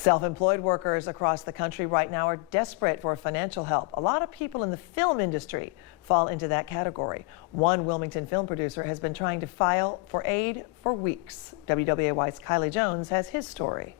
Self-employed workers across the country right now are desperate for financial help. A lot of people in the film industry fall into that category. One Wilmington film producer has been trying to file for aid for weeks. WWAY's Kylie Jones has his story.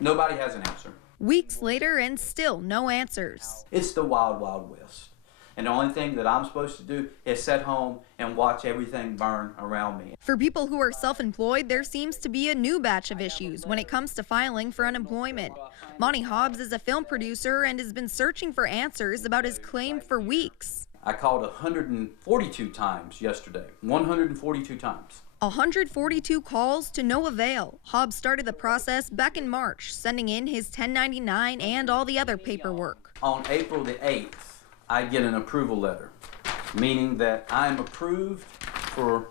Nobody has an answer. Weeks later and still no answers. It's the wild, wild west. And the only thing that I'm supposed to do is sit home and watch everything burn around me. For people who are self-employed, there seems to be a new batch of issues when it comes to filing for unemployment. Monty Hobbs is a film producer and has been searching for answers about his claim for weeks. I called 142 times yesterday. 142 times. 142 calls to no avail. Hobbs started the process back in March, sending in his 1099 and all the other paperwork. On April the 8th, I get an approval letter, meaning that I'm approved for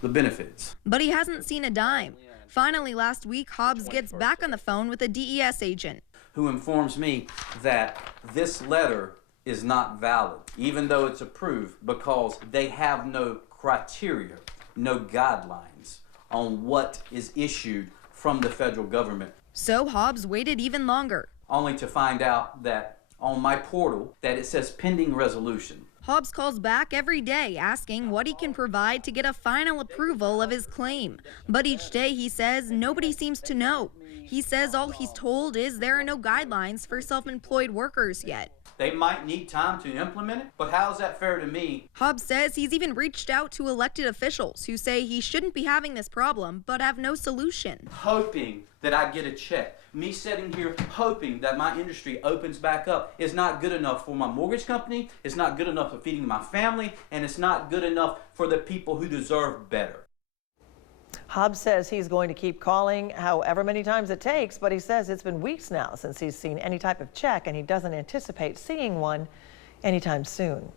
the benefits. But he hasn't seen a dime. Finally, last week, Hobbs gets back on the phone with a DES agent, who informs me that this letter is not valid, even though it's approved, because they have no criteria, no guidelines on what is issued from the federal government. So Hobbs waited even longer, only to find out that on my portal that it says pending resolution. Hobbs calls back every day asking what he can provide to get a final approval of his claim. But each day he says nobody seems to know. He says all he's told is there are no guidelines for self-employed workers yet. They might need time to implement it, but how is that fair to me? Hobbs says he's even reached out to elected officials who say he shouldn't be having this problem but have no solution. Hoping that I get a check. Me sitting here hoping that my industry opens back up is not good enough for my mortgage company, it's not good enough for feeding my family, and it's not good enough for the people who deserve better. Hobbs says he's going to keep calling however many times it takes, but he says it's been weeks now since he's seen any type of check, and he doesn't anticipate seeing one anytime soon.